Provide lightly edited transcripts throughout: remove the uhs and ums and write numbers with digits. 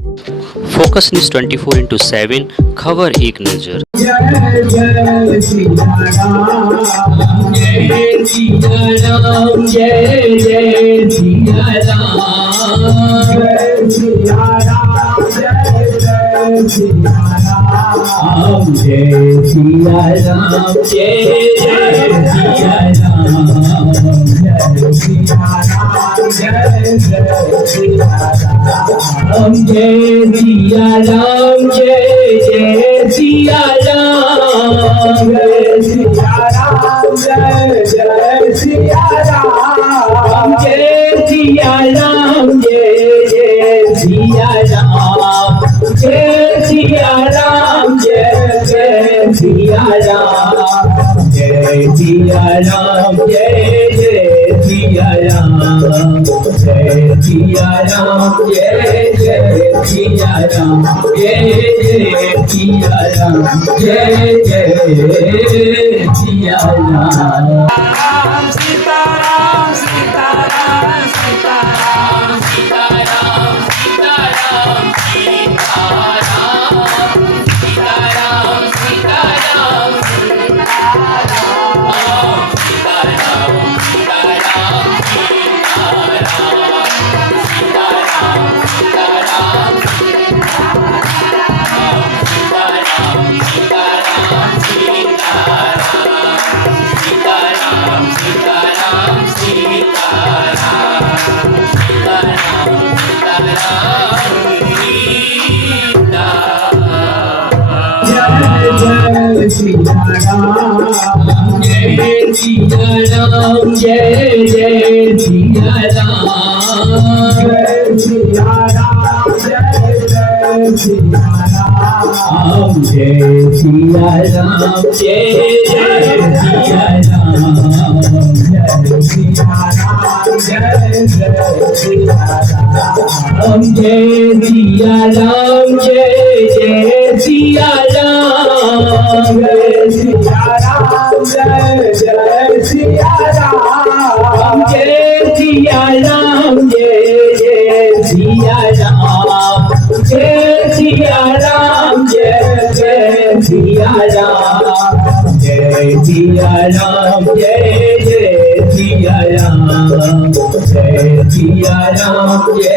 Focus news 24/7 खबर एक नजर। जय जय सिया राम, जय सिया राम, जय जय सिया राम, जय सिया राम, जय जय सिया राम, जय सिया राम, जय जय सिया राम, जय सिया राम, जय जय सिया राम, जय सिया राम, जय जय सिया राम, जय सिया राम, जय जय सिया राम, जय सिया राम, जय जय सिया राम, जय सिया राम, जय जय सिया राम, जय सिया राम, जय जय सिया राम, जय सिया राम, जय जय सिया राम, जय जय सिया राम, जय जय सिया राम। सीताराम सीताराम सीताराम सीताराम सीताराम सीताराम सीताराम सीताराम जय सिया राम, जय सिया राम, जय जय सिया राम, जय सिया राम, जय जय सिया राम, जय सिया राम, जय जय सिया राम, जय सिया राम, जय जय सिया राम, जय सिया राम, जय जय सिया राम, जय सिया राम, जय जय सिया राम, जय सिया राम, जय जय सिया राम, जय सिया राम, जय जय सिया राम, जय सिया राम, जय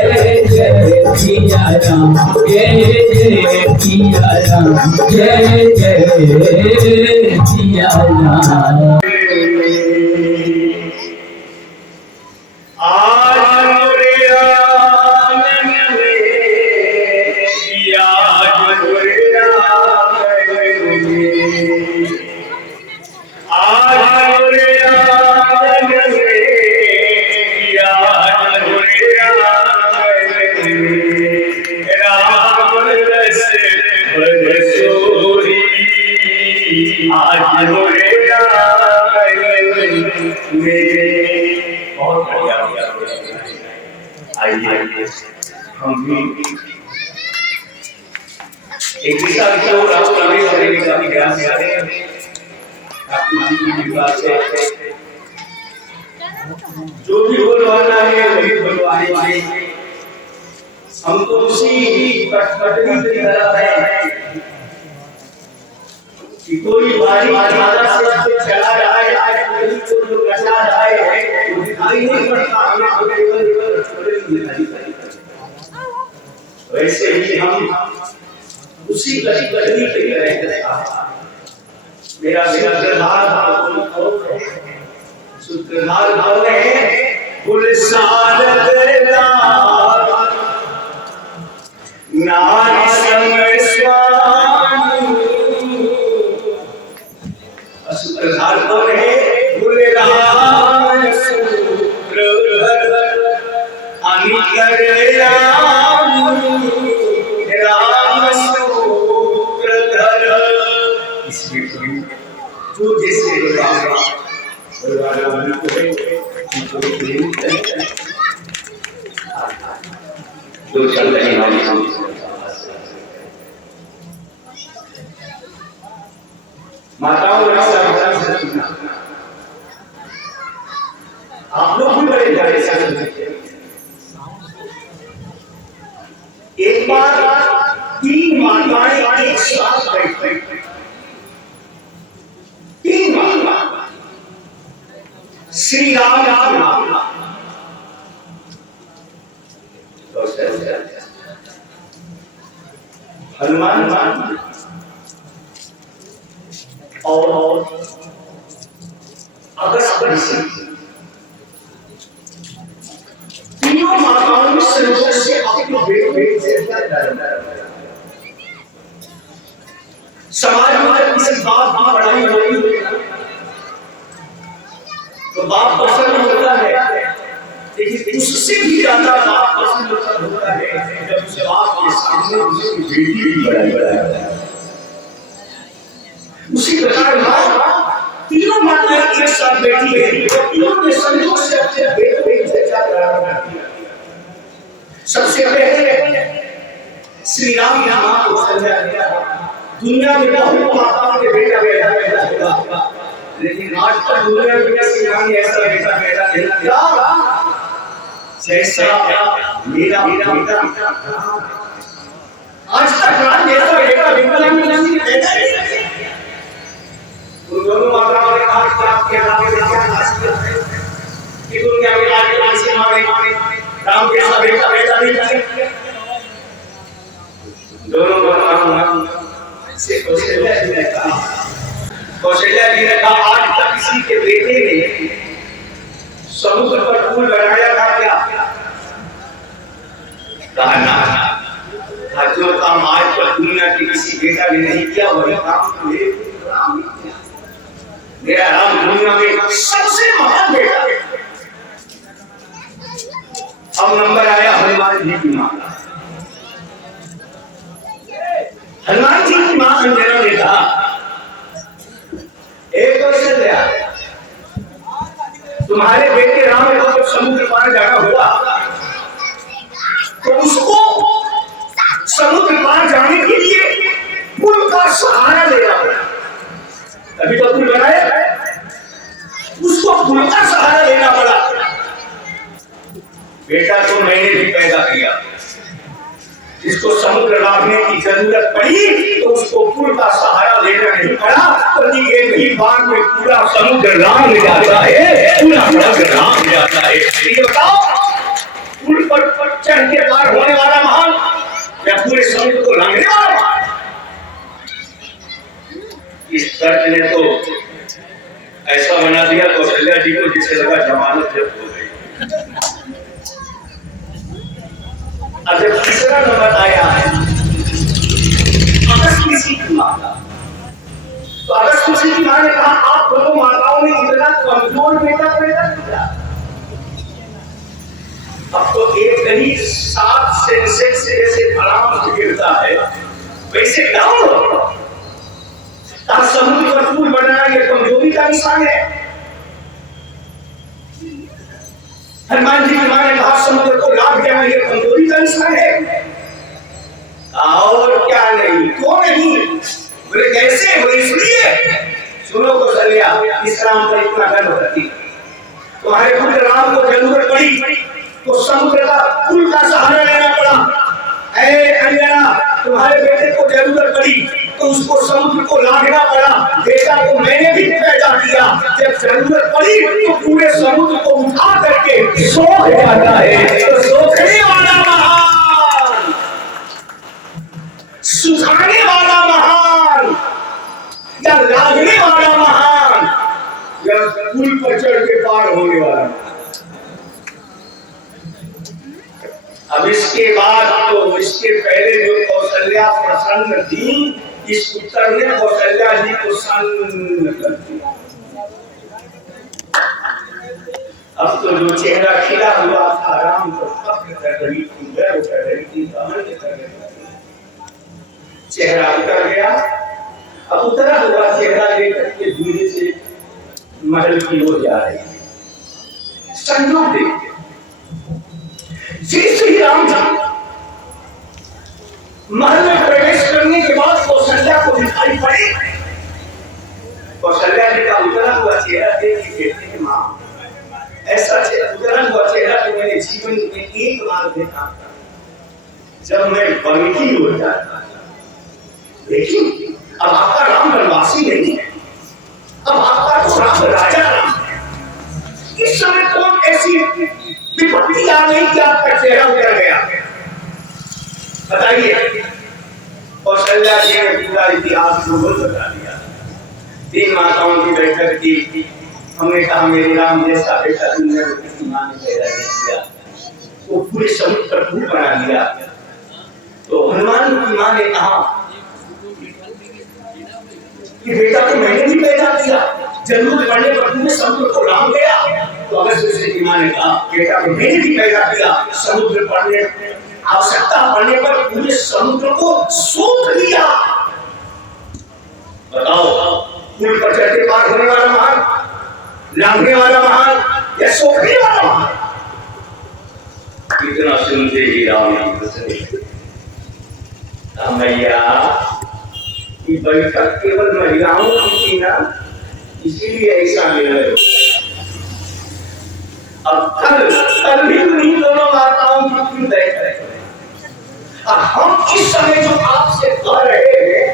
जय सिया राम, जय सिया राम, जय जय सिया राम, जय जय सिया राम, जय जय सिया राम। आज मोरे बहुत बढ़िया आइए हम भी एक दिशा को रास्ता में चलने का प्रयास करें। आपकी की कृपा से जो भी बोलवाना है वही बोलवाए। हम तो उसी कठपुतली की तरह है कि कोई बारी माता से चला रहा है, कोई को जो बचा रहा है वो दिखाई नहीं पड़ता, हमें केवल दिखाई पड़ता। वैसे ही हम उसी कठपुतली की तरह मेरा सूत्रधार भाव है गुलशान देला नारी सूत्रधार कौन है? गुलराम सूत्रधर अनिकर राम राम सूत्रधर। इसमें जो जैसे जो चल रहे हैं माताओं आप लोग भी बड़े बड़े एक बार माए एक साथ बैठे, तीन बार श्री राम राम हनुमान और अगस्त ऋषि, तीनों माताओं में संयोग से अपने बेटे से समाज में किसी बात की पढ़ाई होती तो बाप पसंद होता है, लेकिन उससे भी ज्यादा बाप पसंद होता है जब उसे बाप के सामने उसकी बेटी भी बढ़ाई। उसी प्रकार तीनों माताएं एक साथ बैठी है, तीनों ने संयोग से अपने बेटे से क्या सबसे पहले श्री राम नाम को संज्ञा दिया। दुनिया में बहुत माताओं के बेटा पैदा होगा, लेकिन आज तक दुनिया में श्री राम ने ऐसा बेटा पैदा नहीं किया जैसा मेरा बेटा। आज तक राम जैसा बेटा विकलांग नहीं पैदा नहीं। उन दोनों माताओं ने कहा कि आपके नाम में क्या खासियत है कि दुनिया में आज ऐसे माने राम जैसा बेटा पैदा नहीं किया। दोनों माताओं से कौशल्या जी ने कहा आज तक किसी के बेटे ने समुद्र पर पुल बनाया था क्या? कहा ना, जो काम आज तक दुनिया के किसी बेटा ने नहीं किया वही काम मेरा राम दुनिया में सबसे महान बेटा है। अब नंबर आया हनुमान जी की मां। हनुमान जी की मां अंजना ने कहा एक कौशल्या, तुम्हारे बेटे राम को जब समुद्र पार जाना हुआ तो उसको समुद्र पार जाने के लिए पुल का सहारा लेना पड़ा। अभी तो पुल बनाया, उसको पुल का सहारा लेना पड़ा। बेटा तो मैंने भी पैदा किया, जिसको समुद्र लांघने की जरूरत पड़ी तो उसको पुल का सहारा लेना नहीं पड़ा, बल्कि एक ही बार में पूरा समुद्र लांघ जाता है, पूरा समुद्र लांघ जाता है। ये बताओ, पुल पर चढ़ के पार होने वाला महान या पूरे समुद्र को लांघने वाला महान? इस तर्क ने तो ऐसा बना दिया कौशल्या जी को जिसे लगा जमानत जब्त हो गई। अब जब तीसरा नंबर आया है अगस्त ऋषि की माता, तो अगस्त ऋषि की मां ने कहा आप दोनों माताओं ने इतना कमजोर बेटा पैदा किया। अब तो एक नहीं 7 सेंसेक्स से जैसे फलाम गिरता है वैसे डाउन हो। समुद्र पर पुल बनाना ये कमजोरी का निशान है। हनुमान जी की मां ने कहा समुद्र को लांघ जाना ये कमजोरी का निशान है। और क्या नहीं, क्यों नहीं? बोले कैसे? बोले इसलिए सुनो कौशल्या, इस राम पर इतना गर्व करती, तुम्हारे पुत्र राम को जरूरत पड़ी तो समुद्र का पुल का सहारा लेना पड़ा। ऐ अंजना, तुम्हारे बेटे को जरूरत पड़ी तो उसको समुद्र को लांघना पड़ा। बेटा को मैंने भी पैदा किया, जब जरूरत पड़ी तो पूरे समुद्र को उठा करके सोख जाता है। तो सोखने वाला महान, सुखाने वाला महान या लांघने वाला महान या पुल पर चढ़ के पार होने वाला। अब इसके बाद तो इसके पहले जो कौशल्या प्रसन्न थी, इस उत्तर ने कौशल्या जी को सन्न कर दिया। अब तो जो चेहरा खिला हुआ था राम को फक्र कर रही थी, गर्व कर रही थी, आनंद कर रही थी, चेहरा उतर गया। अब उतरा हुआ चेहरा लेकर के धीरे से महल की ओर जा रही है। संयोग देखिए, श्री राम जी महल में प्रवेश करने के बाद कौशल्या को दिखाई पड़ी। कौशल्या जी का उतरा हुआ चेहरा देख के कहती है मां, ऐसा उतरा हुआ चेहरा तो मैंने जीवन में एक बार देखा जब मैं बंकी हो जाता। लेकिन अब आपका राम वनवासी नहीं है, अब आपका तो राम राजा राम है। इस समय कौन ऐसी विपत्ति आ गई कि आपका चेहरा उतर गया, बताइए। कौशल्या जी ने पूरा इतिहास भूगोल बता दिया। 3 माताओं की बैठक की, हमने कहा मेरे राम जैसा बेटा दुनिया में किसी मां ने पैदा नहीं किया, वो पूरे समुद्र पर फूल बना दिया। तो हनुमान की मां ने कहा कि बेटा तो मैंने भी पैदा किया, जरूरत पड़ने पर पूरे समुद्र को राम गया। तो अगस्त ऋषि की मां ने कहा बेटा तो मैंने भी पैदा किया, समुद्र पड़ने आवश्यकता पड़ने पर पूरे समुद्र को सोख लिया। बताओ, पुल पर चढ़ते पार होने वाला महान, लांघने वाला महान या सोखने वाला महान? इतना सुनते ही राम भैया कि बैठक केवल महिलाओं की थी ना, इसीलिए ऐसा निर्णय हो गया। अब कल भी उन्हीं दोनों माताओं की क्यों बैठ रहे हैं? अब हम इस समय जो आपसे कह रहे हैं,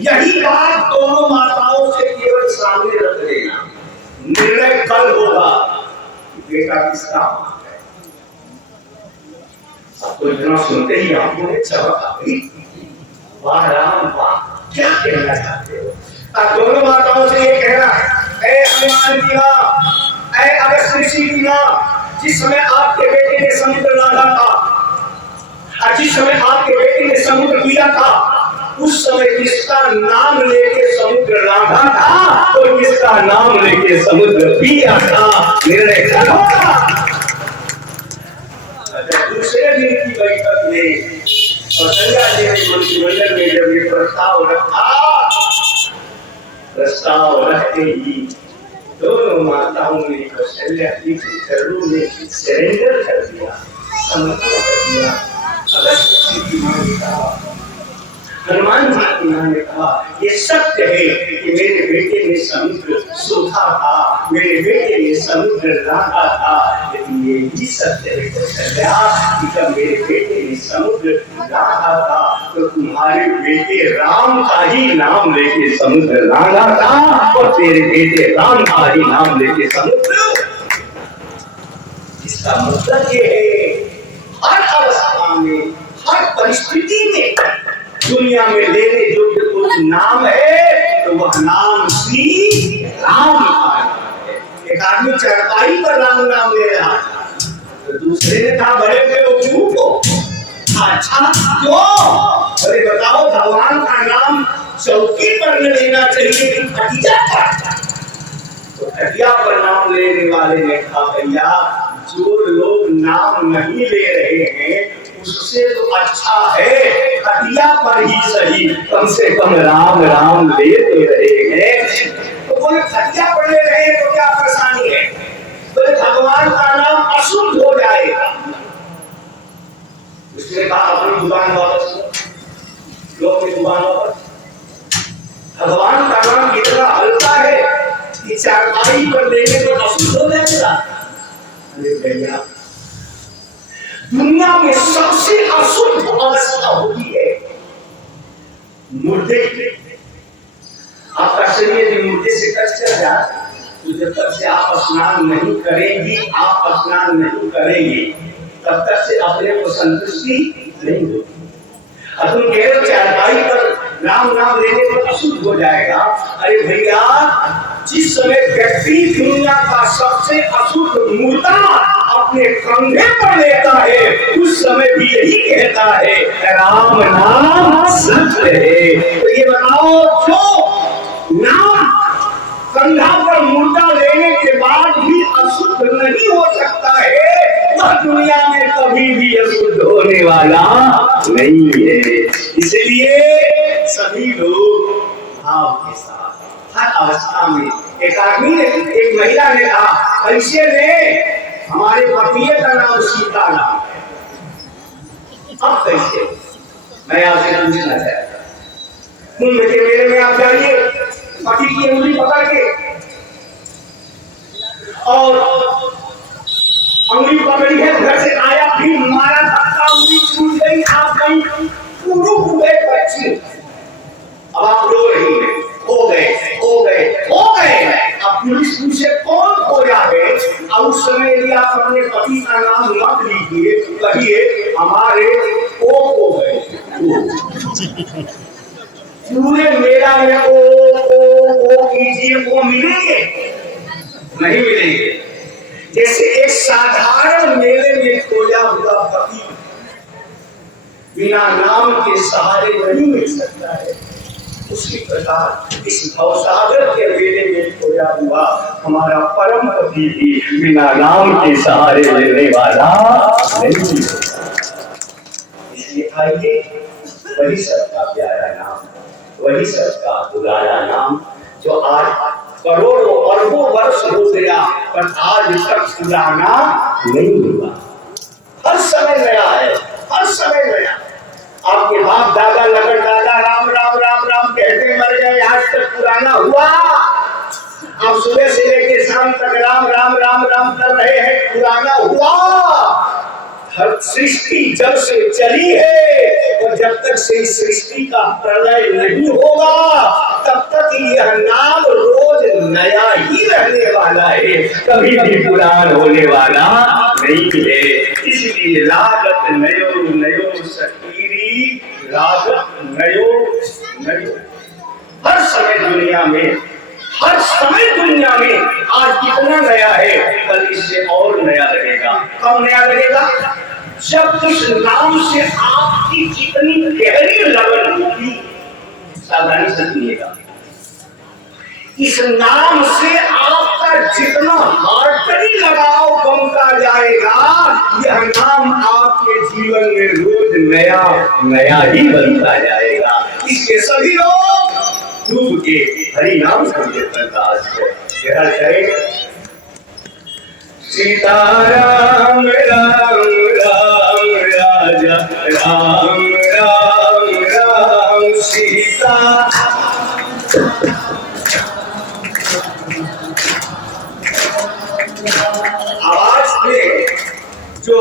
यही बात दोनों माताओं से केवल सामने रख देना। निर्णय कल होगा कि बेटा किसका है। अब तो इतना सुनते ही आंखों में चमक आ गई। वाह राम वाह, क्या कहना चाहते हो? अब दोनों माताओं से ये कहना, ऐ हनुमान की मां, ऐ अगस्त ऋषि की मां, जिस समय आपके बेटे ने समुद्र लांघा था, जिस समय आपके बेटे ने समुद्र पिया था, उस समय किसका नाम लेके समुद्र लांघा था और किसका नाम लेके समुद्र पिया था? निर्णय कल होगा। दूसरे दिन की बैठक में कौशल्या जी ने मंत्रिमंडल में जब ये प्रस्ताव रखा, प्रस्ताव रखते ही दोनों माताओं ने कौशल्या जी के चरणों में सरेंडर कर दिया, समर्पण कर दिया। अगस्त ऋषि की मां ने कहा, हनुमान जी की मां ने कहा, ये सत्य है कि मेरे बेटे ने समुद्र सूखा था, मेरे बेटे ने समुद्र लांघा था, लेकिन ये भी सत्य है कौशल्या कि जब मेरे बेटे ने समुद्र लांघा था तो तुम्हारे बेटे राम का ही नाम लेके समुद्र लांघा था और तेरे बेटे राम का ही नाम लेके समुद्र। इसका मतलब ये है हर अवस्था में, हर परिस्थिति में दुनिया में लेने योग्य कोई नाम है तो वह नाम श्री राम है। एक आदमी चरपाई पर राम नाम ले रहा था, तो दूसरे ने कहा बड़े पे वो चुप हो। अच्छा क्यों? अरे बताओ, भगवान का नाम चौकी पर न लेना चाहिए कि खटिया पर? तो खटिया पर नाम लेने वाले ने कहा भैया, जो लोग नाम नहीं ले रहे हैं उससे तो अच्छा है खटिया पर ही सही, कम से कम राम राम लेते रहे हैं। तो बोले खटिया पर ले रहे हैं तो क्या परेशानी है? बोले भगवान का नाम अशुद्ध हो जाएगा। उसने कहा अपनी जुबान वापस लो, अपनी जुबान वापस। भगवान का नाम इतना हल्का है कि चारपाई पर लेने पर अशुद्ध हो जाएगा। अरे भैया, दुनिया में सबसे अशुद्ध अवस्था होती है मुर्दे। आपका शरीर यदि मुर्दे से कट चल जाए तो जब तक से आप स्नान नहीं करेंगी, आप स्नान नहीं करेंगे, तब तक से अपने को संतुष्टि नहीं होगी। अब तुम कह रहे चारपाई पर राम नाम लेने पर अशुद्ध हो जाएगा। अरे भैया, जिस समय व्यक्ति दुनिया का सबसे अशुद्ध मुर्दा अपने कंधे पर लेता है, उस समय भी यही कहता है राम नाम सत्य है। तो ये बताओ, जो नाम कंधा पर मुर्दा लेने के बाद भी अशुद्ध नहीं हो सकता है, वह दुनिया में कभी भी अशुद्ध होने वाला नहीं है। इसलिए सभी लोग भाव के साथ हर अवस्था में, एक आदमी ने, एक महिला ने कहा ऐसे में हमारे पति का नाम सीता नाम है, अब कैसे? मैं आपसे पूछना चाहता हूं, कुंभ के मेले में आप जाइए, पति की उंगली पकड़ के और उंगली पकड़ी है, घर से आया, फिर मारा धक्का, उंगली छूट गई, आप गई पूरे बच्चे पति का नाम मत लीजिए, कहिए हमारे को गए। पूरे मेला में ओ कीजिए, वो मिलेंगे नहीं मिलेंगे। जैसे एक साधारण मेले में खोया हुआ पति बिना नाम के सहारे नहीं मिल सकता है, उसी प्रकार इस भवसागर के मेले में खोया हुआ हमारा परम पति भी बिना नाम के सहारे मिलने वाला नहीं मिल सकता। इसलिए आइए वही सबका प्यारा नाम, वही सबका दुलारा नाम, जो आज करोड़ों अरबों वर्ष हो गया पर आज तक पुराना नहीं हुआ। हर समय नया है, हर समय नया। आपके बाप दादा लगन दादा राम राम राम राम कहते मर गए, आज तक पुराना हुआ? आप सुबह से लेकर शाम तक राम राम राम राम कर रहे हैं, पुराना हुआ? हर सृष्टि जब से चली है और जब तक से इस सृष्टि का प्रलय नहीं होगा तब तक यह नाम रोज नया ही रहने वाला है, कभी भी पुरान होने वाला नहीं है। इसलिए लागत नयो नयो सकीरी, लागत नयो नयो। हर समय दुनिया में, हर समय दुनिया में आज कितना नया है, कल इससे और नया लगेगा। कब नया लगेगा? जब इस नाम से आपकी जितनी गहरी लगन होगी, सावधानी से सुनिएगा, इस नाम से आपका जितना हार्टली लगाव बनता जाएगा, यह नाम आपके जीवन में रोज नया नया ही बनता जाएगा। इसके सभी लोग डूब के हरि नाम संकीर्तन का आज करें। सीताराम राम राम राजा राम राम राम सीता। आवाज में जो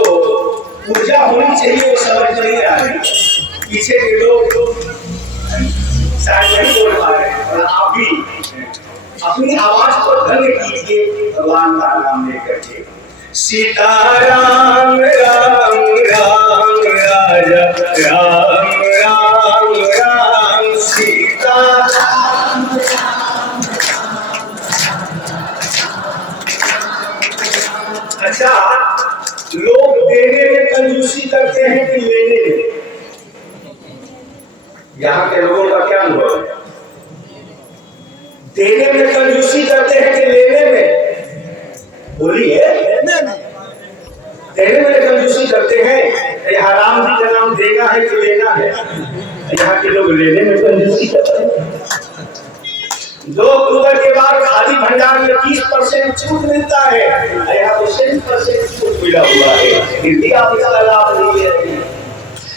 ऊर्जा होनी चाहिए वो समझ नहीं आ रही। पीछे के लोग शायद नहीं बोल पा रहे, और आप भी अपनी आवाज को धन्य कीजिए भगवान का नाम लेकर के। सीताराम राम राम राजा राम राम राम सीता। अच्छा, लोग देने में कंजूसी करते हैं कि लेने में? यहाँ के लोगों का क्या अनुभव है? देने में कंजूसी करते हैं कि लेने में? बोलिए। देने में कंजूसी करते हैं। यहाँ राम जी का नाम देना है कि लेना है? यहाँ के लोग लेने में कंजूसी करते हैं। 2 अक्टूबर के बाद खादी भंडार में 30% छूट मिलता है, यहाँ तो 6% छूट मिला हुआ है, फिर भी आप इसका लाभ नहीं ले रहे।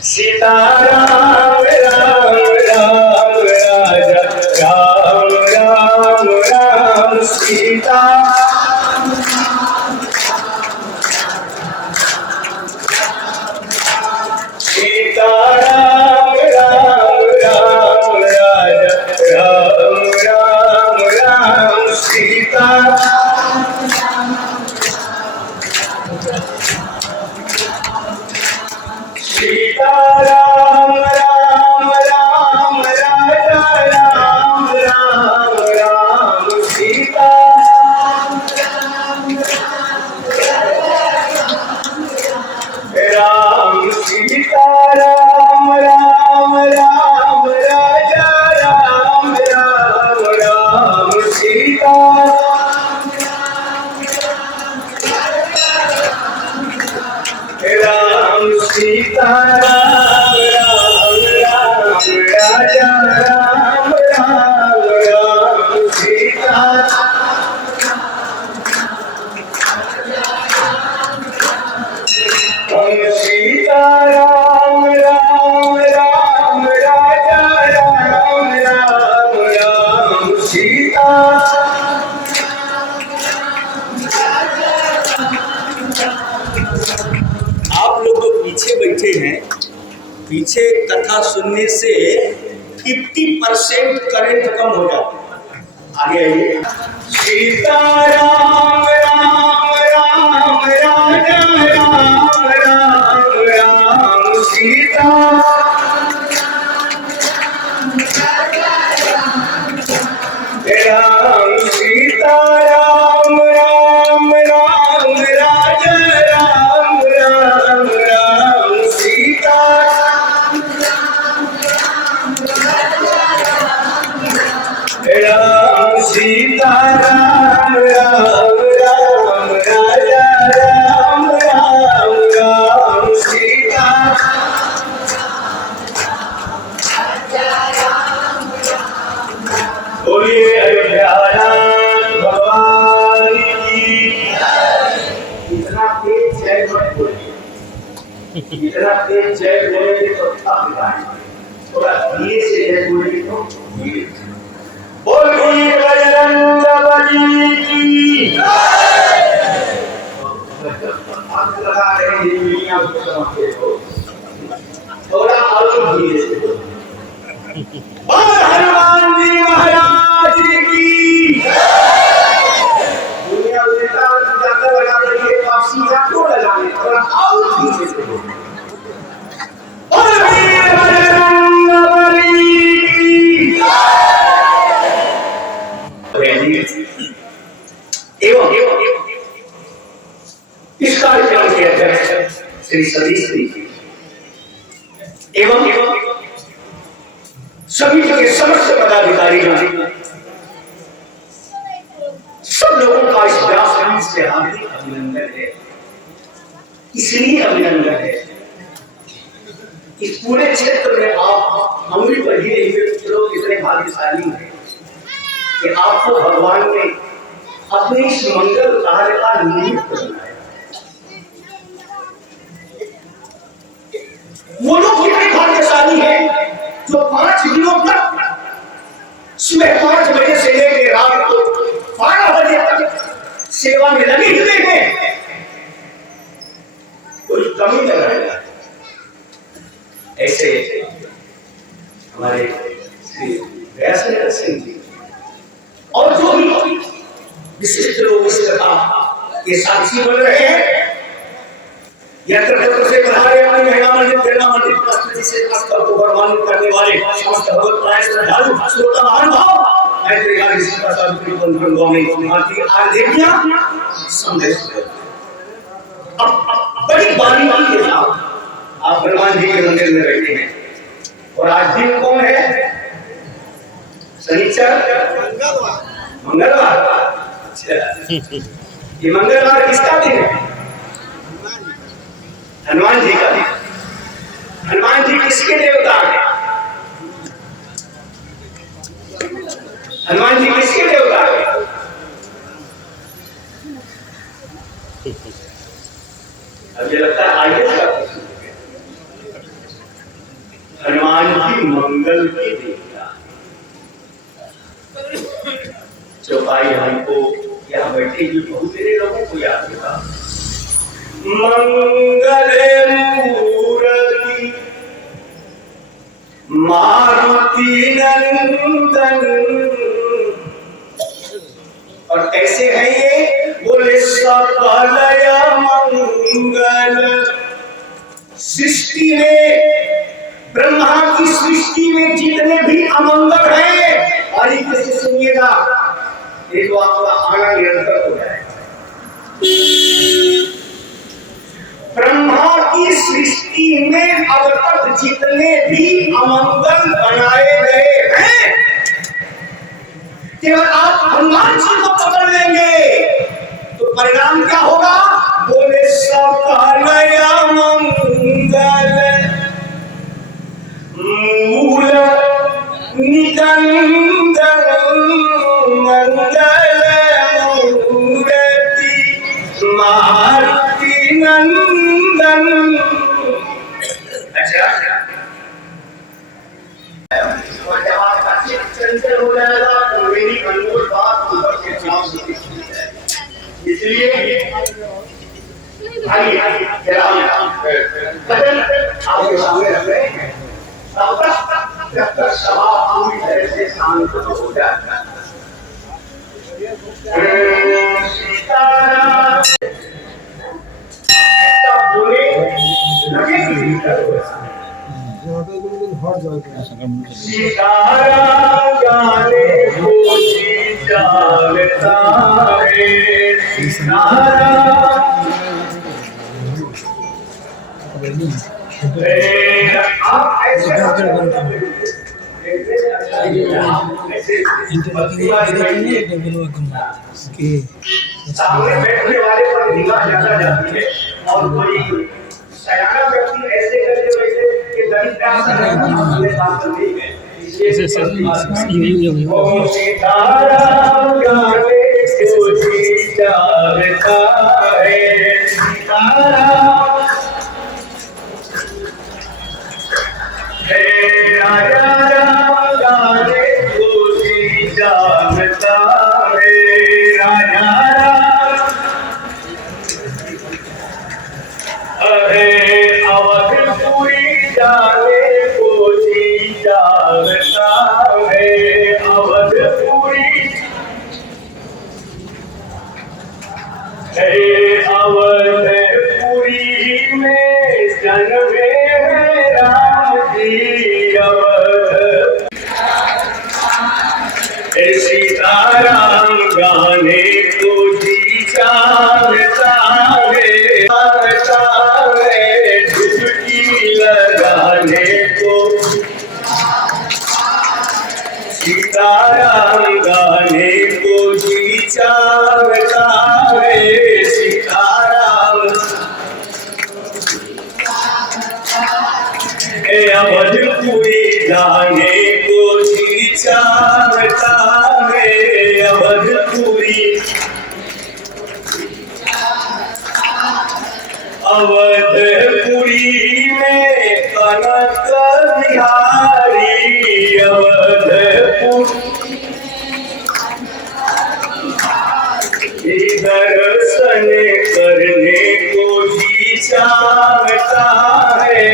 सीताराम राम राम राजा राम राम राम सीता। सीताराम राम राम राजा राम राम राम सीता। सीताराम राम राम राजा राम राम राम सीता। राम सीता राम राम राम राजा राम राम राम सीता। राम सीता राम राम राम राजा राम राम राम सीता। सीता राम राम राम राजा राम राम राम सीता। आप लोग तो पीछे बैठे हैं, पीछे कथा सुनने से 50% करंट कम हो जाता। आगे आइए। सीता राम राम राम राजा राम राम राम सीता राम सीता राम राम राम राजा राम राम राम सीता राम सीता राम राम राम राजा राम राम राम सीता बोलिए अयोध्यानाथ भगवान की। इतना तेज जय मत बोलिए, इतना तेज जय बोलेंगे तो थक जाएंगे, थोड़ा धीरे से जय बोलेंगे तो धीरे से। बोलिए बजरंग बली की। हाथ लगा रहे हैं दुनिया को समझते हो, थोड़ा और धीरे से बोलो। और हनुमान जी महाराज की। दुनिया उल्टा ज्यादा लगा रही है, आप सीधा क्यों लगाने, थोड़ा और धीरे से बोलो। और वीर बजरंग बली की। एवं इस कार्यक्रम के अध्यक्ष श्री सतीश जी एवं सभी के समस्त पदाधिकारी सब लोगों का इस व्यास से हार्दिक अभिनंदन है। इसलिए अभिनंदन है, इस पूरे क्षेत्र में आप अमृत पर ही लोग इतने भाग्यशाली हैं कि आपको भगवान ने अपने इस मंगल कार्य का निमित्त बनाया। वो लोग कितने भाग्यशाली हैं जो 5 दिनों तक सुबह 5 बजे से लेकर रात को 12 बजे तक सेवा में लगे हुए हैं, कोई कमी न रहेगा। ऐसे हमारे श्री वैष्णव सिंह जी और जो भी विशिष्ट लोग इस कथा के साक्षी बन रहे हैं, यत्र तत्र से पधारे अपनी महिमा मंदिर प्रेरणा मंदिर प्रस्तुति से खासकर को सम्मानित करने वाले समस्त भगवत प्राय श्रद्धालु श्रोता महानुभाव ऐसे गाड़ी सीता सावित्री बंधन गोविंद भारती आदेवियां संदेश। अब बड़ी बारीकी के साथ आप हनुमान जी के मंदिर में बैठे हैं और आज दिन कौन है? शनिचर मंगलवार। ये मंगलवार किसका दिन है? हनुमान जी का दिन। हनुमान जी किसके देवता हैं? हनुमान जी किसके देवता हैं? अब ये लगता है आगे का हनुमान जी मंगल के देवता। चौपाई हमको यहाँ बैठे भी बहुत सारे लोगों को याद होगा। मंगल मूर्ति मारुति नंदन। और कैसे है ये? बोले सकल मंगल। सृष्टि में, ब्रह्मा की सृष्टि में जितने भी अमंगल हैं, और इसे सुनिएगा, एक आपका आना निरंतर हो जाएगा। ब्रह्मा की सृष्टि में अब तक जितने भी अमंगल बनाए गए हैं, केवल आप हनुमान जी को पकड़ लेंगे तो परिणाम क्या होगा? बोले सकल मंगल मूल निकंदन मंगल मूर्ति मारुति नंदन। अच्छा, और जब आपका चित्त चंचल हो जाएगा तो मेरी अनमोल बात ऊपर के खिलाफ होती है। इसलिए भाई कदम आपके सामने रख रहे हैं, तब तक जब तक सभा पूरी तरह से शांत हो जाता है। सीताराम गाने को जागता है सीताराम। आप ऐसे सामने बैठने वाले पर निगाह ज्यादा जाती है और कोई सयाना व्यक्ति ऐसे करके वैसे कि दरिद्र सीताराम गाने को जागता है सीताराम हे राजा राम गाने को जागता है राजा राम। अरे अवधपुरी जाने को जागता है अवधपुरी हे अवधपुरी में जन्मे हैं राम जी अवध। सीताराम गाने को जी जागता है डुबकी लगाने को सीताराम गाने को जी जागता है सीताराम। अवधपुरी जाने को जी जागता है अवधपुरी अवधपुरी में कनक बिहारी अवधपुरी दर्शन करने को जी चाहता है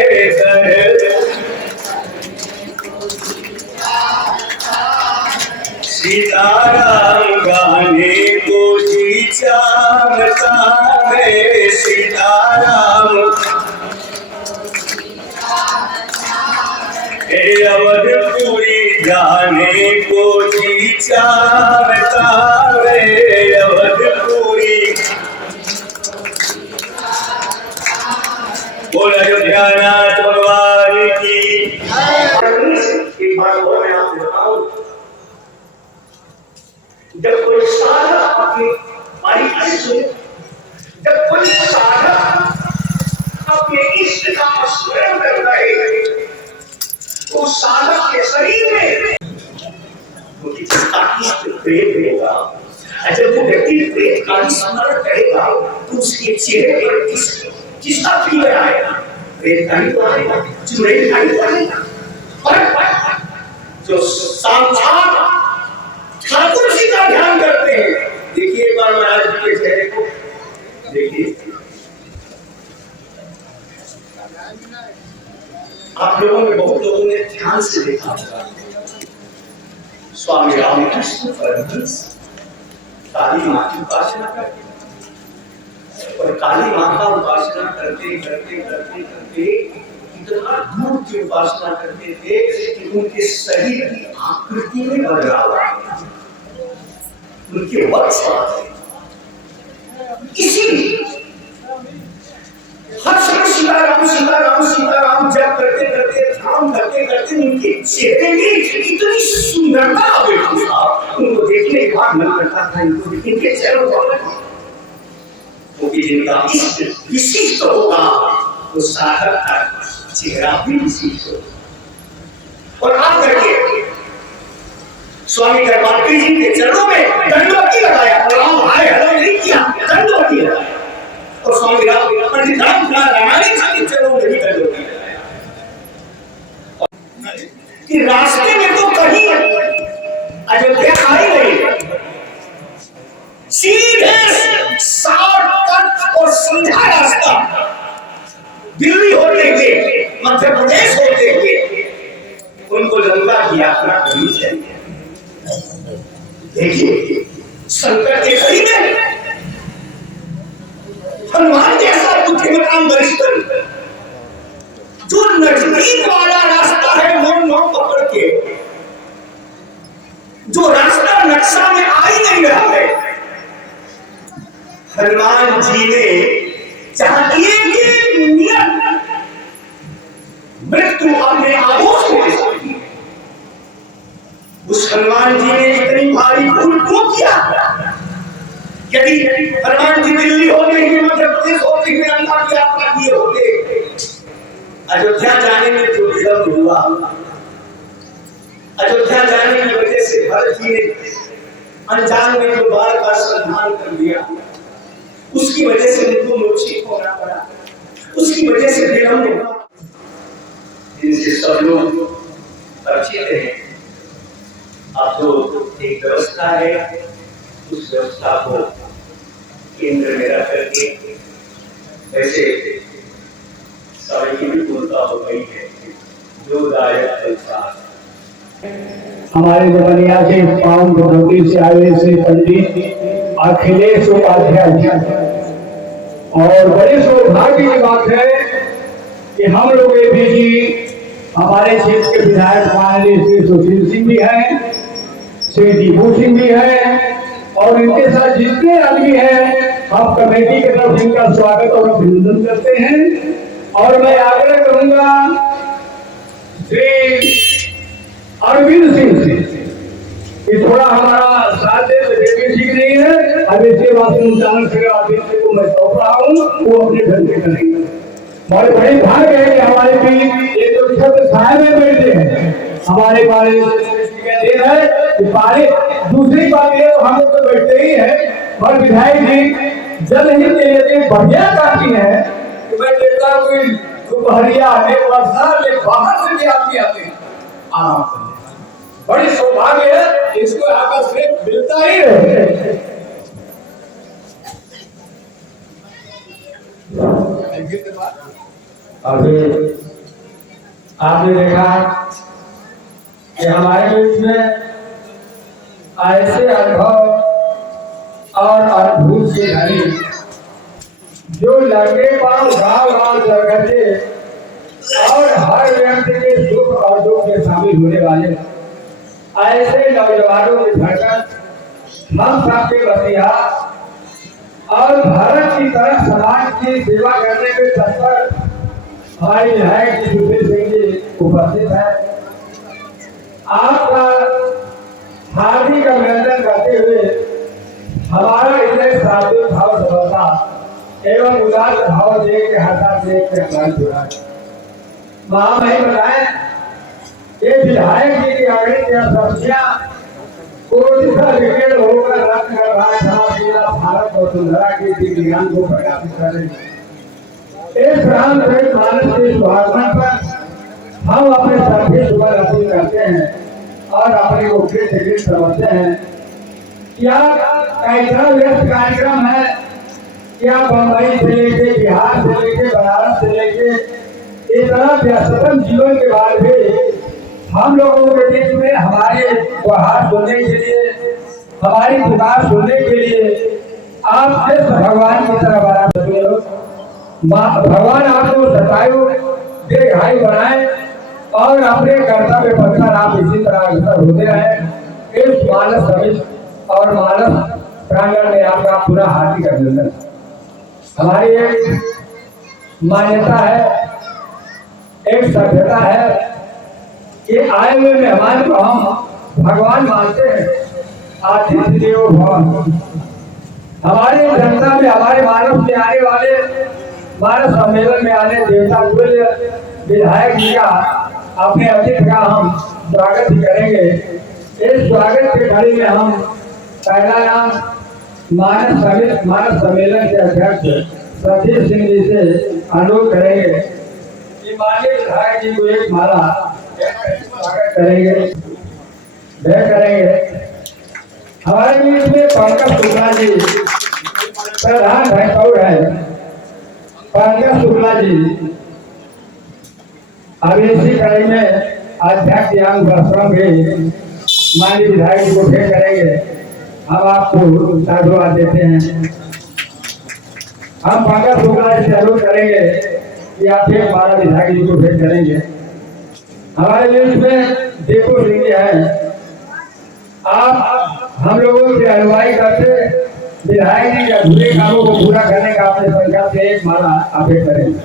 सीताराम गाने को जी चाहता है सीताराम। अवधपुरी जाने को जी चाहता है अवधपुरी। बोल अयोध्यानाथ भगवान की। एक बात और मैं आपसे बताऊं, जब कोई साधक अपनी बारीकी से जब कोई साधक अपने इष्ट का स्मरण करता है तो साधक के शरीर में जिसका इष्ट प्रेम होगा, जब वो व्यक्ति प्रेम का स्मरण करेगा तो उसके चेहरे पर किसका फील आएगा? प्रेम का ही तो आएगा, चुड़ैल का ही तो आएगा। जो साक्षात ठाकुर जी का ध्यान करते हैं, देखिए एक बार महाराज जी के चेहरे को देखिए। आप लोगों में बहुत लोगों ने ध्यान से देखा स्वामी रामकृष्ण परमहंस काली मां की उपासना करते और काली मां का उपासना करते करते करते करते इतना दूर की उपासना करते थे कि उनके शरीर की आकृति में बदलाव आया, उनके वक्ष इसीलिए हर समय सीताराम सीताराम सीताराम जप करते करते ध्यान करते करते उनके चेहरे में इतनी सुंदरता आ गई थी उनको देखने के बाद मन करता था इनको इनके चेहरों पर क्योंकि जिनका इष्ट विशिष्ट होगा वो साधक का चेहरा भी विशिष्ट होगा। और आप करके स्वामी कर्पाटरी जी के चरणों में दंडवती लगाया, प्रणाम हाय हेलो नहीं किया, दंडवती लगाया। और स्वामी पंडित रामायण जी के चरणों में भी दंडवती लगाया। कि रास्ते में तो कहीं अयोध्या आई नहीं, सीधे शॉर्टकट और सीधा रास्ता दिल्ली होते हुए मध्य प्रदेश होते हुए उनको लंका की यात्रा करनी चाहिए। देखिए संकट के घड़ी में हनुमान जैसा बुद्धिमान वरिष्ठ जो नजदीक वाला रास्ता है मोड़ पकड़ के, जो रास्ता नक्शा में आ ही नहीं रहा है, हनुमान जी ने चाहिए कि नियत मृत्यु अपने आगोश में देखी। उस हनुमान जी ने इतनी भारी भूल क्यों किया? यदि हनुमान जी दिल्ली होते ही, मध्य प्रदेश होते ही अल्लाह की यात्रा किए होते, अयोध्या जाने में जो विलंब हुआ, अयोध्या जाने की वजह से भरत जी ने अनजान में जो बार का सम्मान कर दिया, उसकी वजह से उनको मूर्छित होना पड़ा, उसकी वजह से विलंब हुआ। इनसे सब लोग परिचित हैं। अब जो एक व्यवस्था है, उस व्यवस्था को केंद्र में रख करके वैसे समय की भी पूर्णता हो गई है। जो दायक संसार हमारे जबनिया से पावन भगवती से आए श्री पंडित अखिलेश उपाध्याय, और बड़े सौभाग्य की बात है कि हम लोग भी हमारे क्षेत्र के विधायक माननीय श्री सुशील सिंह भी हैं, श्री दीपू सिंह भी हैं, और इनके साथ जितने आदमी हैं, हम कमेटी की तरफ इनका स्वागत और अभिनंदन करते हैं। और मैं आग्रह करूंगा श्री अरविंद सिंह से कि थोड़ा हमारा साथ दे, देवी सीख नहीं है, अब इसके बाद अरविंद को मैं सौंप रहा हूँ, वो अपने घर से करेंगे। हमारे बड़े भाग्य है कि हमारे भी ये जो छत्र छाया में बैठे हैं, हमारे बारे है कि पारे। दूसरी बात ये तो हम लोग तो बैठते ही है, और विधायक जी जल ही देते बढ़िया काफी है कि मैं देखता हूँ कि दोपहरिया बाहर से भी आदमी आते हैं आराम करने। बड़ी सौभाग्य है, इसको आपस में मिलता ही रहे। अभी आपने देखा कि हमारे बीच में ऐसे अनुभव और अद्भुत से घड़ी जो लगे पांव गाँव जगते और हर व्यक्ति के सुख और दुख में शामिल होने वाले ऐसे नौजवानों की धड़कन हम सबके बतिया और भारत की तरफ समाज की सेवा करने में तत्पर हमारे विधायक जी सुशील सिंह जी उपस्थित है। आपका हार्दिक अभिनंदन करते हुए हमारा इतने सात्विक भाव सफलता एवं उदार भाव देख के हटा देख के अपमान जुड़ा है। वहां नहीं बताए ये विधायक जी की आगे क्या सब्जियां कोटिशा विकेट होकर रख कर रहा भारत और सुंदरा के विज्ञान को प्रकाशित करें। इस रामचरित मानस के शुभागमन पर हम अपने सभी शुभ अर्पित करते हैं और अपने को फिर से समझते हैं। क्या कैसा व्यस्त कार्यक्रम है, क्या बम्बई से लेके बिहार से लेके बनारस से लेके इतना व्यस्ततम जीवन के बाद भी हम लोगों के बीच में हमारे गुहार सुनने के लिए, हमारी पुकार सुनने के लिए आप सिर्फ भगवान की तरह बना भगवान आपको सतायु दीर्घायु बनाए और अपने कर्तव्य पथ पर आप इसी तरह अग्रसर होते रहे। इस मानस समिति और मानस प्रांगण में आपका पूरा हार्दिक अभिनंदन। हमारी एक मान्यता है, एक सभ्यता है कि आए हुए मेहमान को हम भगवान मानते हैं। आतिथ्य देवो भव। हमारी जनता में, हमारे मानव में आने वाले, मानव सम्मेलन में आने देवता तुल्य विधायक जी का, अपने अतिथि का हम स्वागत ही करेंगे। इस स्वागत के घड़ी में हम पहला नाम मानव सम्मेलन के अध्यक्ष सतीश सिंह जी से अनुरोध करेंगे कि माननीय विधायक जी को एक माला स्वागत करेंगे, भेंट करेंगे। हमारे बीच में पंकज शुक्ला जी प्रधान भैंसौर है। पंकज शुक्ला जी अब इसी कड़ी में अध्यक्ष यांग आश्रम के माननीय विधायक जी को भेंट करेंगे। हम आपको साधुवाद देते हैं। हम पंकज शुक्ला जी से अनुरोध करेंगे या फिर हमारा विधायक जी को भेंट करेंगे। हमारे बीच में दीपू सिंह जी हैं। आप हम लोगों की अगुवाई करते विधायक जी के अधूरे कामों को पूरा करने का अपने संकल्प से एक माला आप भेंट करेंगे।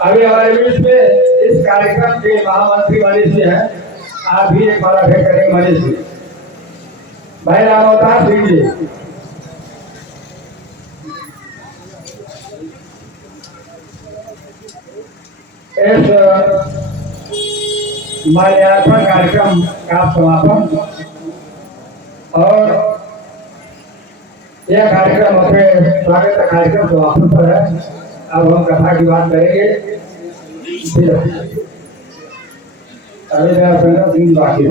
अभी हमारे बीच में इस कार्यक्रम के महामंत्री मनीष जी हैं। आप भी एक माला भेंट करेंगे मनीष जी। भाई राम अवतार सिंह जी, इस माल्यार्पण कार्यक्रम का समापन और यह कार्यक्रम अपने स्वागत का कार्यक्रम समापन पर है। अब हम कथा की बात करेंगे। अभी मेरा संगत दिन बाकी है,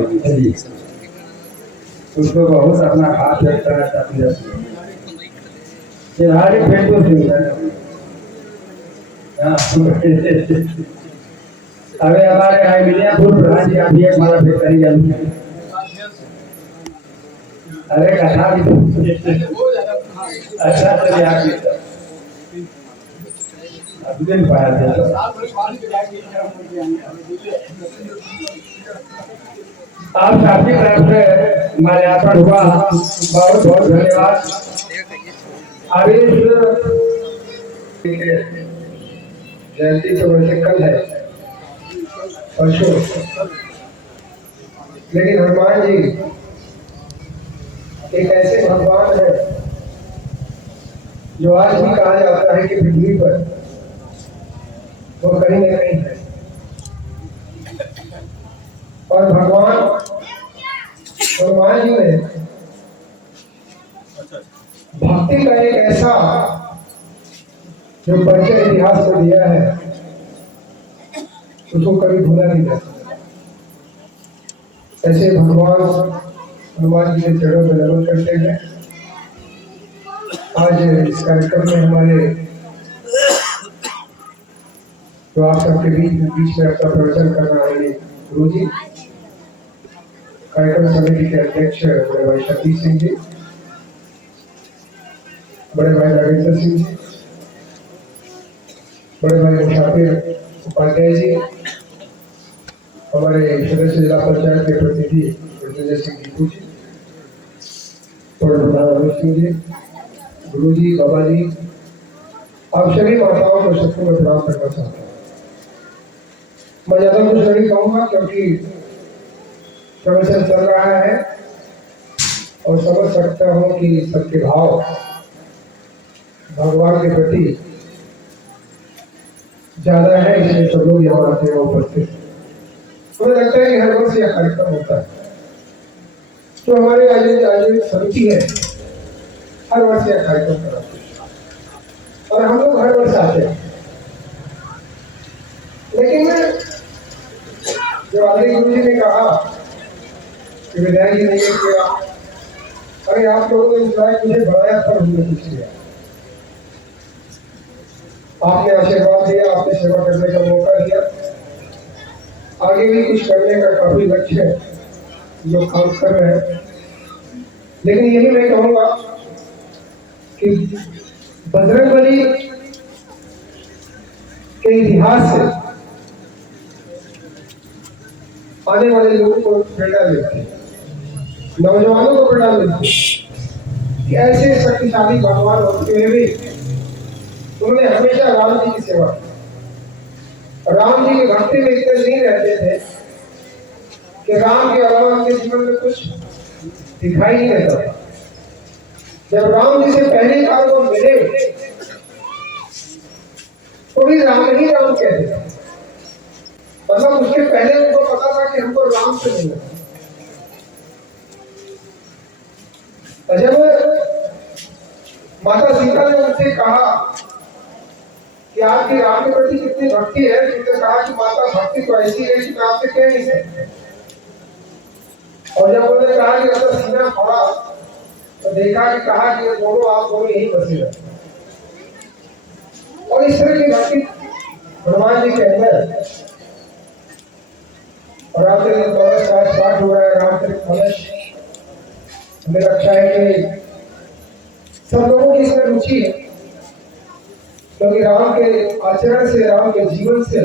उसको बहुत अपना खास लगता है। सिधारी फेंको सिंह अबे हमारे यहाँ मिलियापुर प्रधान जी अभी एक माला भेंट करेंगे। अरे कथा भी अच्छा चलिए आप दिन पाया थे। आप सबकी तरफ से माल्यार्पण हुआ, बहुत बहुत धन्यवाद। अभी जयंती तो वैसे कल है परसों, लेकिन हनुमान जी एक ऐसे भगवान है जो आज भी कहा जाता है कि पृथ्वी पर वो कहीं न कहीं है। और भगवान हनुमान जी ने भक्ति का एक ऐसा जो परिचय इतिहास को दिया है, उसको कभी भूला नहीं जा सकता। ऐसे भगवान हनुमान जी के चरणों में नमन करते हैं। आज इस कार्यक्रम में हमारे तो आप सबके बीच में अपना प्रवचन करना है गुरु जी, कार्यक्रम समिति के अध्यक्ष बड़े भाई शक्ति सिंह जी, बड़े भाई राघवेंद्र सिंह जी, बड़े भाई मुसाफिर उपाध्याय जी, हमारे सदस्य जिला पंचायत के प्रतिनिधि मृत्युंजय सिंह दीपू जी, प्रधान सिंह जी, गुरु जी, बाबा जी, आप सभी माताओं को सबको मैं प्रणाम करना चाहता हूँ। मैं ज्यादा कुछ नहीं कहूँगा क्योंकि प्रवचन चल रहा है और समझ सकता हूँ कि सबके भाव भगवान के प्रति ज्यादा है, इसलिए सब लोग यहाँ आते हैं उपस्थित। मुझे लगता है कि हर वर्ष यह कार्यक्रम होता है, तो हमारे आयोजित समिति है हर वर्ष यह कार्यक्रम कराती है और हम लोग हर वर्ष आते हैं। लेकिन जो आदि गुरु जी ने कहा कि विधायक जी ने ये किया, अरे आप लोगों ने मुझे बढ़ाया पर हमने कुछ किया। आपने आशीर्वाद दिया, आपने सेवा करने का मौका दिया, आगे भी कुछ करने का काफी लक्ष्य है जो काम कर रहे हैं। लेकिन यही मैं कहूँगा कि बजरंगबली के इतिहास से आने वाले लोगों को प्रेरणा मिलती है, नौजवानों को प्रेरणा मिलती है कि ऐसे शक्तिशाली भगवान होते हुए भी उन्होंने हमेशा राम जी की सेवा की। राम जी की भक्ति में इतने लीन रहते थे कि राम के अलावा उनके जीवन में कुछ दिखाई नहीं देता था। जब राम जी से पहली बार वो मिले तो भी राम ही राम कहते थे, मतलब उसके पहले उनको पता था कि हमको राम से मिलना। जब माता सीता ने उनसे कहा कि आपकी राम के प्रति कितनी भक्ति है, उन्होंने कहा कि माता भक्ति तो ऐसी है कि मैं आपसे कह नहीं सकती। और जब उन्होंने कहा कि अपना सीना फोड़ा तो देखा कि कहा कि दोनों आप दोनों यही बसे रहे। और इस तरह की भक्ति हनुमान जी के अंदर और रामचरित मानस का आज पाठ हो रहा है। रामचरित मानस हमें रखा है कि सब लोगों की इसमें रुचि है, क्योंकि राम के आचरण से, राम के जीवन से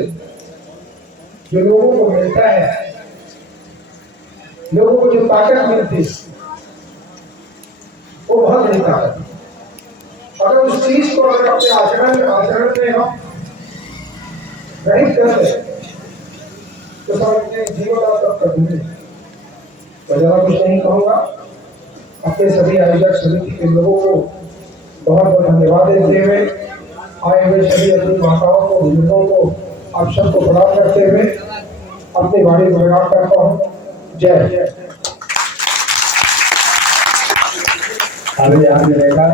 जो लोगों को मिलता है, लोगों को जो ताकत मिलती है, वो बहुत बड़ी ताकत है। अगर उस चीज को अगर अपने आचरण में हम रहित करते तो समझते हैं जीवन आप तब कर दूंगे। तो ज्यादा कुछ नहीं कहूँगा। अपने सभी आयोजक समिति के लोगों को बहुत बहुत धन्यवाद देते हुए, आए हुए सभी अपनी माताओं को, बुजुर्गों को, आप सबको प्रणाम करते हुए अपनी वाणी को विराम करता हूँ। जय। अभी याद मिलेगा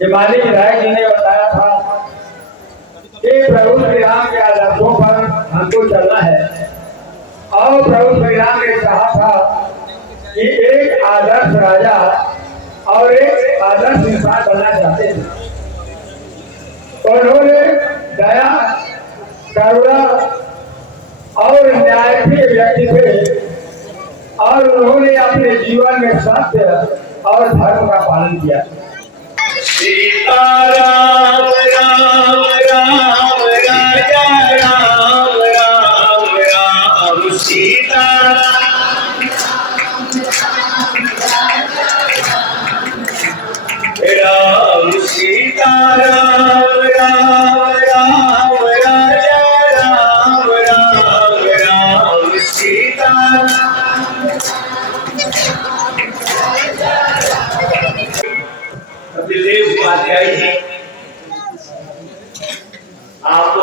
कि मालिक विधायक जी ने बताया था कि प्रभु श्री राम के आदर्शों पर हमको चलना है, और प्रभु श्री राम ने कहा था कि एक आदर्श राजा और एक आदर्श इंसान बनना चाहते थे। तो उन्होंने दया, करुणा और न्यायप्रिय व्यक्ति थे, और उन्होंने अपने जीवन में सत्य और धर्म का पालन किया। सीताराम राम राम राजा राम राम राम सीताराम राम सीताराम राम राम राजा राम राम राम सीताराम। देव उपाध्याय जी, आप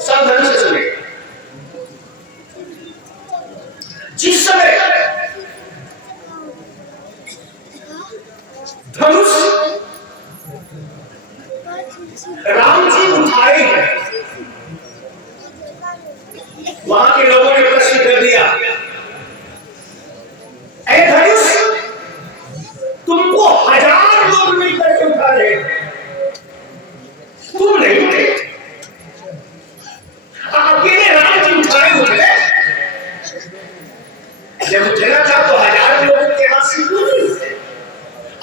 सब धनुष से सुने। जिस समय धनुष राम जी उठाए हैं, वहां के लोगों ने प्रश्न कर दिया, ऐ धनुष तुमको 1000 लोग मिलकर के उठा रहे, तुम नहीं उठे, अकेले राम जी उठाए उठे। जब उठना था तो 1000 लोगों के हाथ से क्यों नहीं उठे?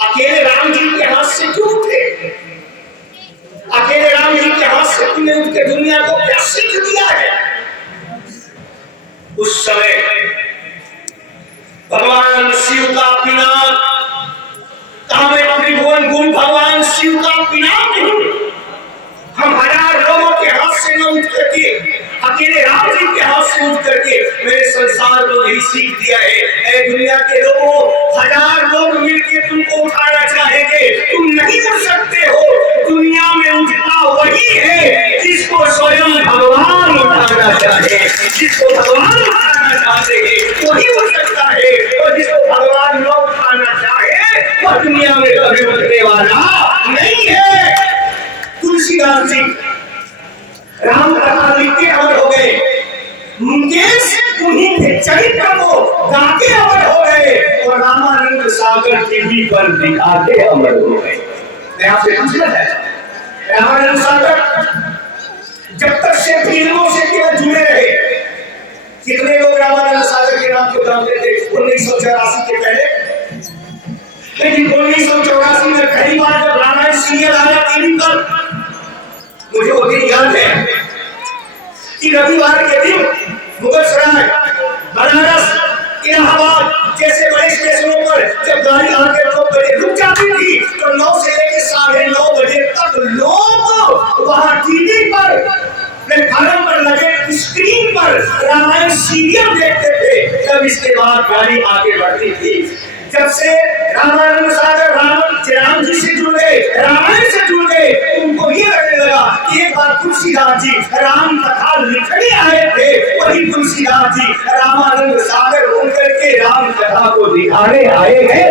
अकेले राम जी के हाथ से क्यों उठे? अकेले राम जी के हाथ से तुमने उठ के दुनिया को क्या सीख दिया है? उस समय भगवान शिव का पिनाक, कामे त्रिभुवन गुण भगवान शिव का पिनाक नहीं, हम 1000 लोगों के हाथ से न उठ करके, अकेले राम जी के हाथ से उठ करके मेरे संसार को यही सीख दिया है। ऐ दुनिया के लोगों, 1000 लोग मिलकर तुमको उठाना चाहेंगे, तुम नहीं उठ सकते हो। दुनिया में उठना वही है जिसको स्वयं भगवान उठाना चाहे, जिसको भगवान उठाना चाहते हैं वही उठ सकता है, और जिसको भगवान न उठाना चाहे वह दुनिया में कभी उठने वाला नहीं है। तुलसीदास जी राम कथा लिख के अमर हो गए, मुकेश उन्हीं के चरित्र को गाके अमर हो गए, और रामानंद सागर टीवी पर दिखाते अमर हो गए। मैं आपसे पूछना चाहता हूं, रामानंद सागर जब तक से फिल्मों से केवल जुड़े रहे, कितने लोग रामानंद सागर के नाम को जानते थे 1984 के पहले? लेकिन 1984 में पहली बार जब रामायण सीरियल आया टीवी पर, मुझे वो दिन याद है कि रविवार के दिन मुगलसराय, बनारस, इलाहाबाद जैसे बड़े स्टेशनों पर जब गाड़ी आके 9 बजे रुक जाती थी, तो 9 से लेकर 9:30 बजे तक लोग वहां टीवी पर, प्लेटफार्म पर लगे स्क्रीन पर रामायण सीरियल देखते थे। जब इसके बाद गाड़ी आगे बढ़ती थी, जब से रामानंद सागर राम जी से जुड़ गए, रामायण से जुड़ गए, उनको ये लगने लगा कि एक बार तुलसीदास जी राम कथा लिखने आए थे, वही तुलसीदास जी रामानंद सागर होकर के राम कथा को दिखाने आए हैं।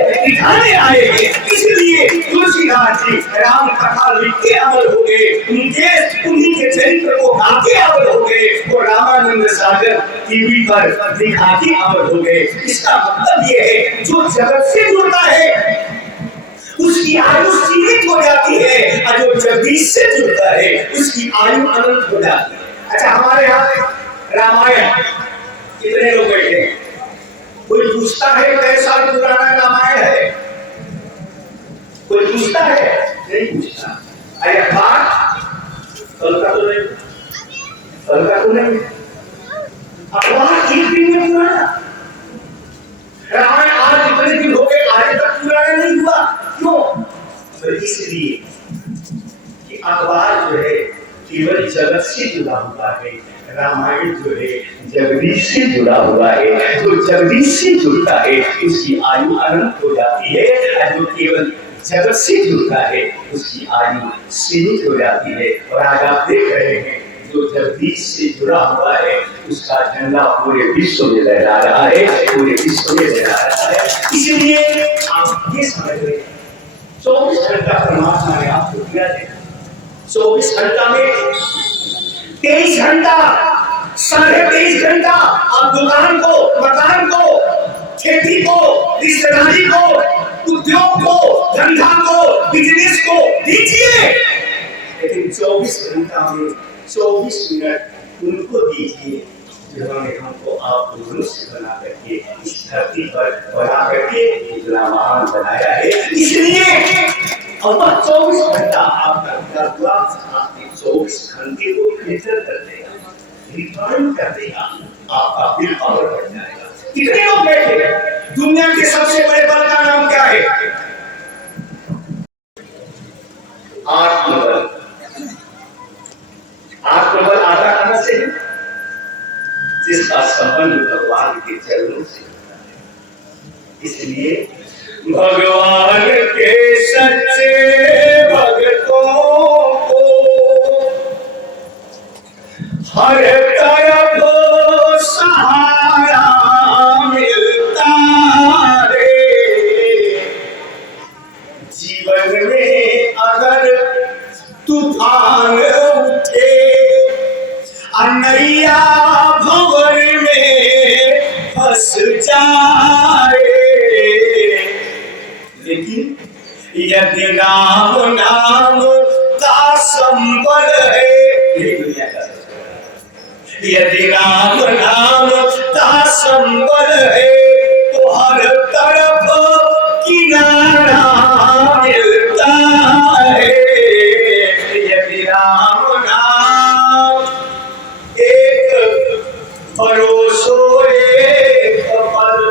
इसलिए तुलसीदास जी राम कथा लिख के अमर हो गए, उन्हीं के चरित्र को गा के अमर हो गए, और रामानंद सागर टीवी पर दिखा के अमर हो गए। इसका मतलब ये है, जो जगत से जुड़ता है उसकी आयु सीमित हो जाती है, और जो जगदीश से जुड़ता है उसकी आयु अनंत हो जाती है। अच्छा, हमारे यहाँ रामायण कितने लोग बैठे हैं? कोई पूछता है कई साल पुराना रामायण है? कोई पूछता है? नहीं पूछता। अरे अखबार कल का तो नहीं, कल का तो नहीं, अखबार एक दिन में पुराना। रामायण आज इतने दिन हो गए, आज तक पुराना नहीं हुआ। क्यों? तो इसलिए कि अखबार जो है केवल जगत से जुड़ा हुआ है, रामायण जो है जगदीश से जुड़ा हुआ है। जो जगदीश से जुड़ता है उसकी आयु अनंत हो जाती है, और जो केवल जगत से जुड़ता है उसकी आयु सीमित हो जाती है। और आज आप देख रहे हैं जो जगदीश से जुड़ा हुआ है उसका झंडा पूरे विश्व में लहरा रहा है, पूरे विश्व में लहरा रहा है। इसलिए आप ये समझ रहे 24 घंटा परमात्मा ने आपको दिया है। 24 घंटा में 23 घंटा, 23.5 घंटा आप दुकान को, मकान को, खेती को, रिश्तेदारी को, उद्योग को, धंधा को, बिजनेस को दीजिए, लेकिन 24 घंटा में 24 मिनट उनको दीजिए जिन्होंने हमको आपको मनुष्य बना करके इस धरती पर बना करके इतना महान बनाया है। इसलिए अब 24 घंटा आपका हुआ, आपके 24 घंटे को फिल्टर कर देगा, रिफाइन कर देगा, आपका बिल पावर बढ़ जाएगा। कितने लोग बैठे? दुनिया के सबसे बड़े बल का नाम क्या है? आत्मबल। आत्मबल आता कहां से है? जिसका संबंध भगवान के चरणों से होता है। इसलिए भगवान के सच्चे भक्तों को हर तरफ सहारा मिलता है। जीवन में अगर तूफान उठे, नैया भंवर में फंस जाए, लेकिन यदि नाम का संबल है, ये दुनिया का यदि नाम का संबल है तो हर तरफ किनारा मिलता है। यदि राम भरोसो एक पल,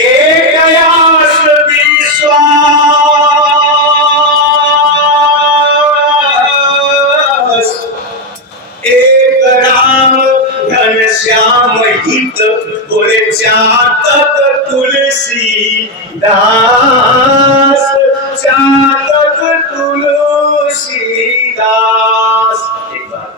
एक आस विश्वास, एक राम घन श्याम हित, बोले चातक तुलसी दास, चातक तुलसी दास। एक बार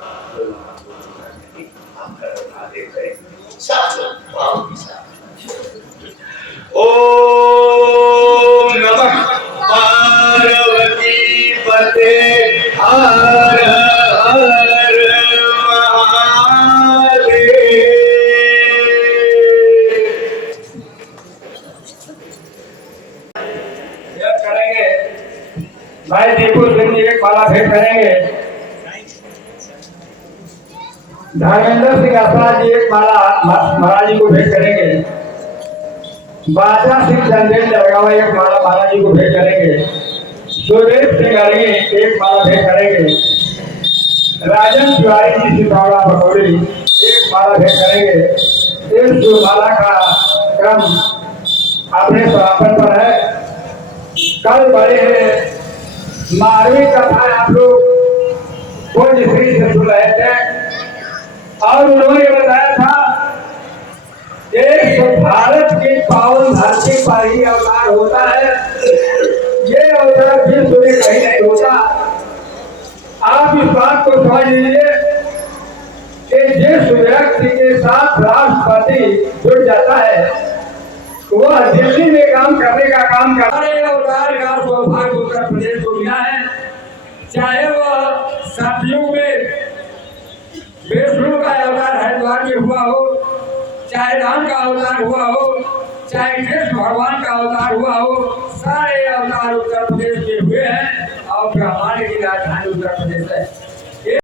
ओम नमः पार्वती पते हर हर महादेव। करेंगे भाई दीपू सिंह जी एक माला भेंट करेंगे, धर्मेंद्र सिंह आसरा जी एक माला महाराज जी को भेंट करेंगे, बादशाह सिंह चंदेल जलगावा एक माला महाराज जी को भेंट करेंगे, सुरेश सिंह अरगी एक माला भेंट करेंगे, राजन तिवारी जी सिथौड़ा भटोली एक माला भेंट करेंगे। इस माला का क्रम अपने समापन पर है। कल बड़े मारवी कथा आप लोग पूज्य श्री से सुन रहे थे, और उन्होंने बताया था एक भारत की पावन धरती पर ही अवतार होता है, ये अवतार विश्व में कहीं नहीं होता। आप इस बात को समझ लीजिए कि जिस व्यक्ति के साथ राष्ट्रपति जुड़ जाता है वह दिल्ली में काम करने का काम करता है। अवतार का सौभाग्य उत्तर प्रदेश को मिला है, चाहे वह सतयुग में विष्णु का अवतार हरिद्वार में हुआ हो, चाहे राम का अवतार हुआ हो, चाहे कृष्ण भगवान का अवतार हुआ हो, हुए हैं और फिर हमारे की राजधानी उत्तर प्रदेश है